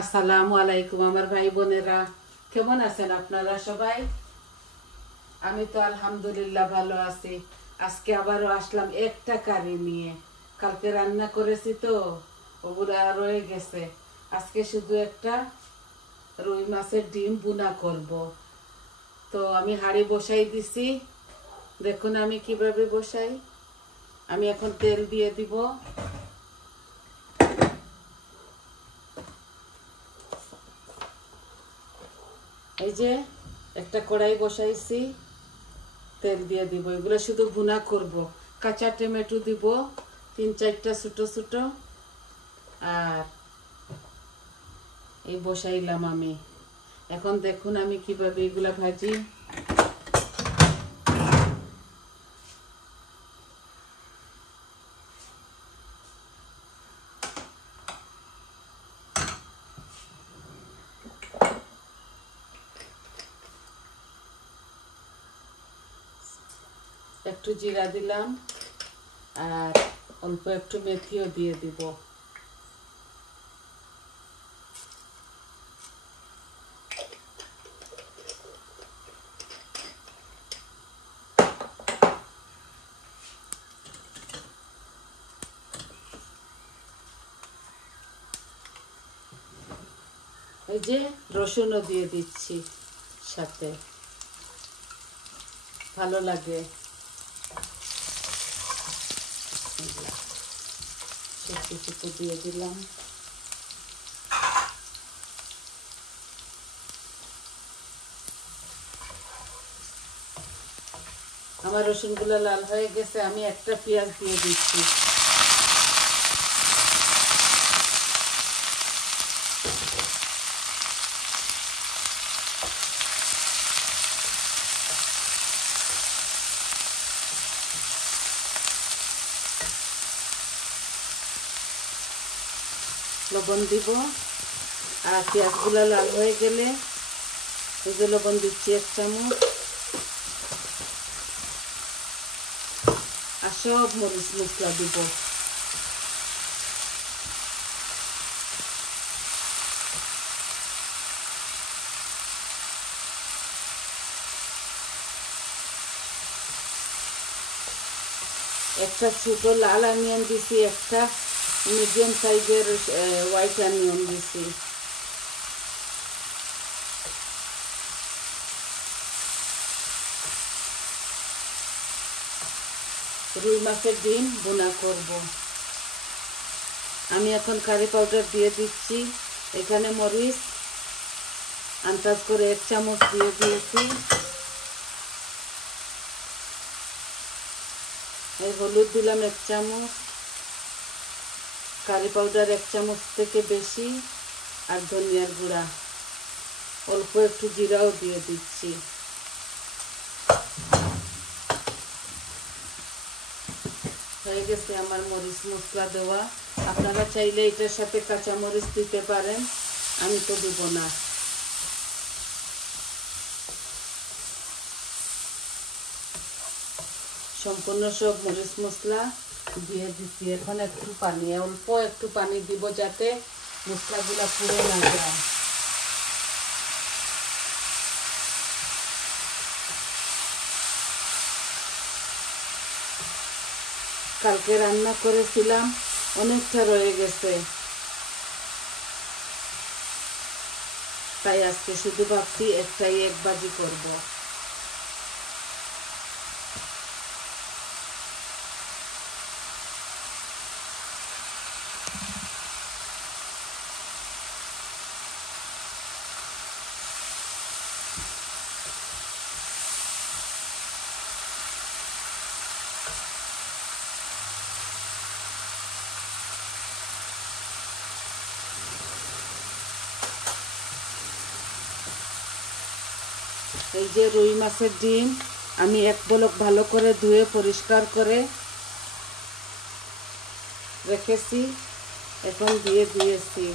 আসসালামু আলাইকুম আমার ভাই বোনেরা, কেমন আছেন আপনারা সবাই? আমি তো আলহামদুলিল্লাহ ভালো আছি। আজকে আবারও আসলাম একটা কারি নিয়ে। কালকে রান্না করেছি তো ওগুলা রয়ে গেছে। আজকে শুধু একটা রুই মাছের ডিম বুনা করব। তো আমি হাঁড়ি বসাই দিছি, দেখুন আমি কিভাবে বসাই। আমি এখন তেল দিয়ে দিব। এই যে একটা কড়াই বসাইছি, তেল দিয়ে দিব। এগুলো শুধু ভুনা করব। কাঁচা টমেটো দিব 3-4টা ছোট ছোট। আর এই বসাইলাম আমি। এখন দেখুন আমি কিভাবে এগুলা ভাজি। একটু জিরা দিলাম আর অল্প একটু মেথিও দিয়ে দিব। এই যে রসুনও দিয়ে দিচ্ছি সাথে, ভালো লাগে। সব কিছু দিয়ে দিলাম। আমার রসুনগুলো লাল হয়ে গেছে, আমি একটা পেঁয়াজ দিয়ে দিচ্ছি। লবণ দিব আর পেঁয়াজগুলো লাল হয়ে গেলে এই যে লবণ দিচ্ছি 1 চামচ। আর সব মরিচ মশলা দিব। একটা ছোট লাল অনিয়ন দিছি, একটা মিডিয়াম সাইজের হোয়াইট অনিয়ন দিছি। রুই মাছের ডিম বোনা করব। আমি এখন কারি পাউডার দিয়ে দিচ্ছি। এখানে মরিচ আন্দাজ করে 1 চামচ দিয়ে দিয়েছি। এই হলুদ দিলাম 1 চামচ, কারি পাউডার 1 চামচ থেকে বেশি, আর ধনিয়ার গুঁড়া অল্প একটু জিরাও দিয়ে দিচ্ছি। হয়ে গেছে আমার মরিচ মশলা দেওয়া। আপনারা চাইলে এটার সাথে কাঁচা মরিচ দিতে পারেন, আমি তো দেব না। সম্পূর্ণ সব মরিচ মশলা দিয়ে দিচ্ছি। এখন একটু পানি, অল্প একটু পানি দিব যাতে মশলাগুলা পুড়ে না যায়। কালকে রান্না করেছিলাম, অনেকটা রয়ে গেছে, তাই আজকে শুধু ভাবছি একটাই এক ভাজি করব। এই যে রুই মাছের ডিম আমি এক পলক ভালো করে ধুয়ে পরিষ্কার করে রেখেছি, এখন দিয়ে দিয়েছি।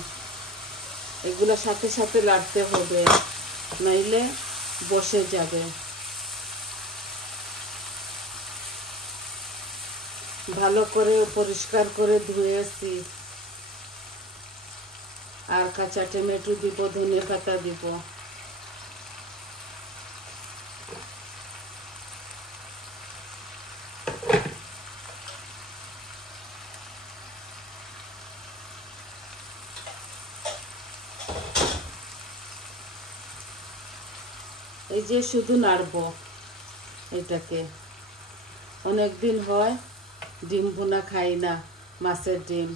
এগুলো সাথে সাথে লাড়তে হবে, নইলে বসে যাবে। ভালো করে পরিষ্কার করে ধুয়েছি। আর কাঁচা টমেটো দিব, ধনিয়া পাতা দিব। এই যে শুধু নাড়বো এটাকে। অনেক দিন হয় ডিম ভুনা খাই না, মাছের ডিম।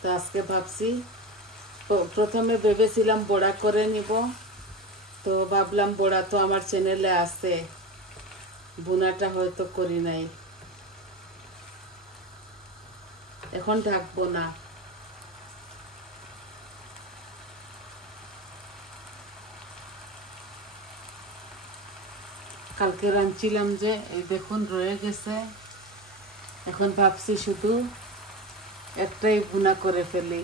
তো আজকে ভাবছি, প্রথমে ভেবেছিলাম বড়া করে নিব, তো ভাবলাম বড়া তো আমার চ্যানেলে আছে, ভুনাটা হয়তো করি নাই। এখন ঢাকবো না। কালকে রাঁধছিলাম যে, এই দেখুন রয়ে গেছে। এখন ভাবছি শুধু একটাই ভুনা করে ফেলি।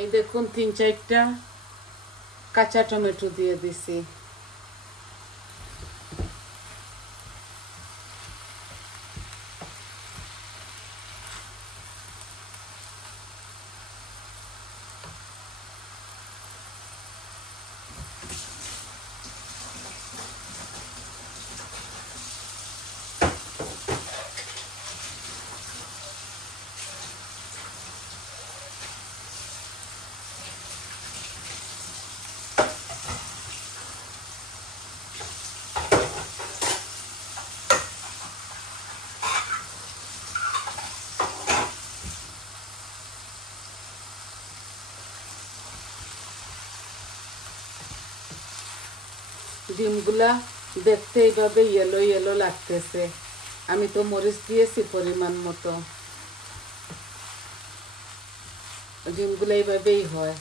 এই দেখুন 3-4টা কাঁচা টমেটো দিয়ে দিছি। ডিমগুলা দেখতে এইভাবে ইয়েলো ইয়েলো লাগতেছে। আমি তো মরিচ দিয়েছি পরিমাণ মতো। ডিমগুলো এইভাবেই হয়।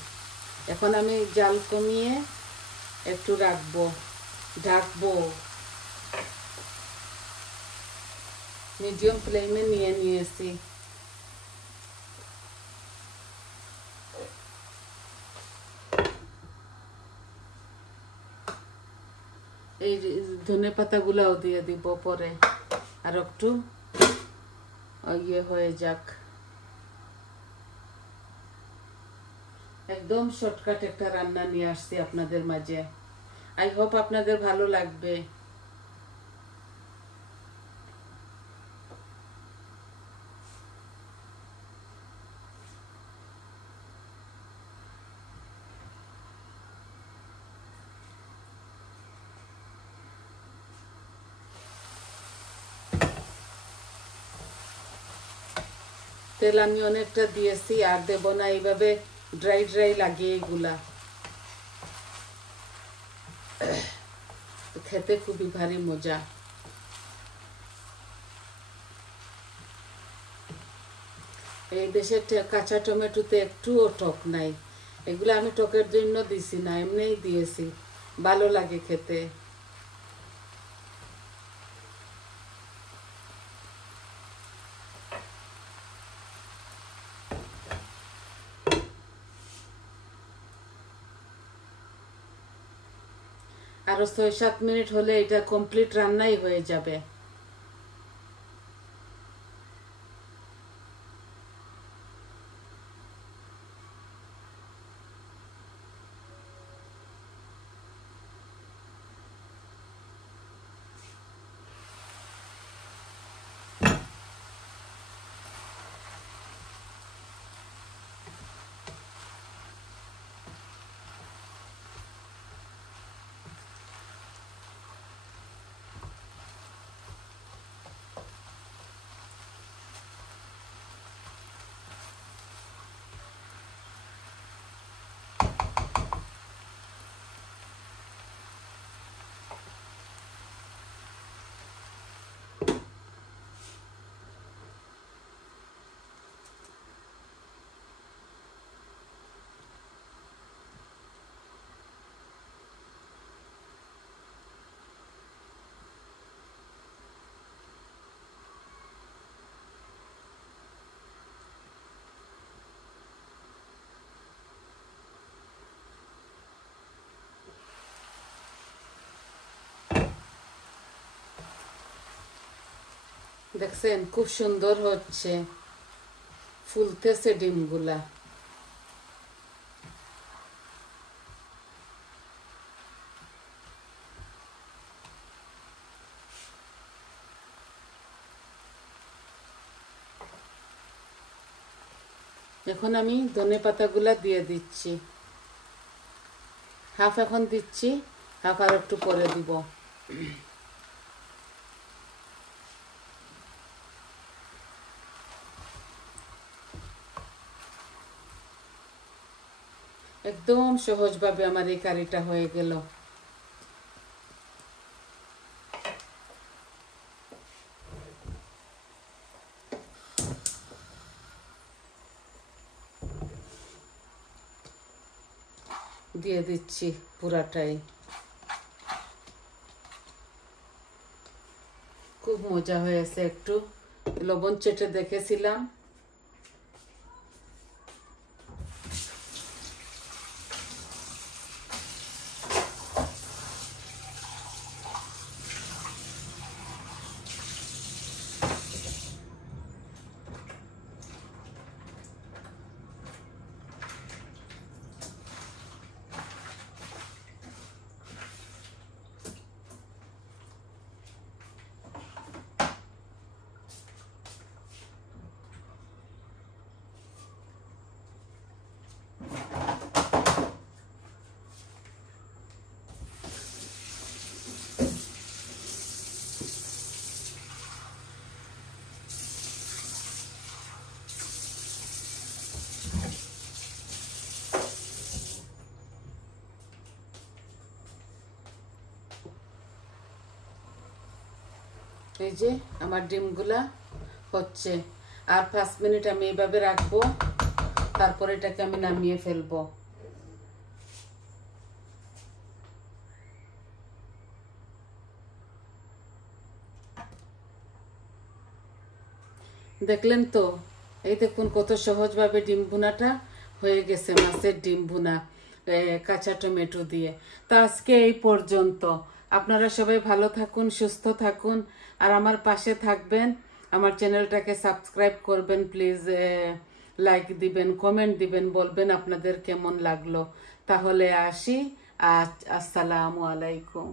এখন আমি জাল কমিয়ে একটু রাখবো, ঢাকবো। মিডিয়াম ফ্লেমে নিয়েছি। এই ধনে পাতাগুলাও দিয়ে দিব পরে, আর একটু ইয়ে হয়ে যাক। একদম শর্টকাট একটা রান্না নিয়ে আসছি আপনাদের মাঝে। আই হোপ আপনাদের ভালো লাগবে। তেল আমি অনেকটা দিয়েছি, আর দেব না। এইভাবে ড্রাই ড্রাই লাগে এগুলা, খেতে খুবই ভারী মজা। এই দেশের কাঁচা টমেটোতে একটুও টক নাই। এগুলো আমি টকের জন্য দিছি না, এমনিই দিয়েছি, ভালো লাগে খেতে। আরো 6-7 মিনিট হলে এটা কমপ্লিট রান্নাই হয়ে যাবে। দেখছেন খুব সুন্দর হচ্ছে, ফুলতেছে ডিমগুলা। এখন আমি ধনে পাতাগুলা দিয়ে দিচ্ছি, হাফ এখন দিচ্ছি, হাফ আর একটু পরে দিব। একদম সহজভাবে আমার এই কারিটা হয়ে গেল। দিয়ে দিচ্ছি পুরাটাই। খুব মজা হয়েছে, একটু লবণ চেটে দেখেছিলাম। এই যে আমার ডিমগুলা হচ্ছে, আর 5 মিনিট আমি এইভাবে রাখবো, তারপরে এটাকে আমি নামিয়ে ফেলবো। দেখলেন তো, এই দেখুন কত সহজভাবে ডিম ভুনাটা হয়ে গেছে, মাছের ডিম ভুনা কাঁচা টমেটো দিয়ে। তো আজকে এই পর্যন্ত। আপনারা সবাই ভালো থাকুন, সুস্থ থাকুন, আর আমার পাশে থাকবেন। আমার চ্যানেলটাকে সাবস্ক্রাইব করবেন প্লিজ, লাইক দিবেন, কমেন্ট দিবেন, বলবেন আপনাদের কেমন লাগলো। তাহলে আসি, আসসালামু আলাইকুম।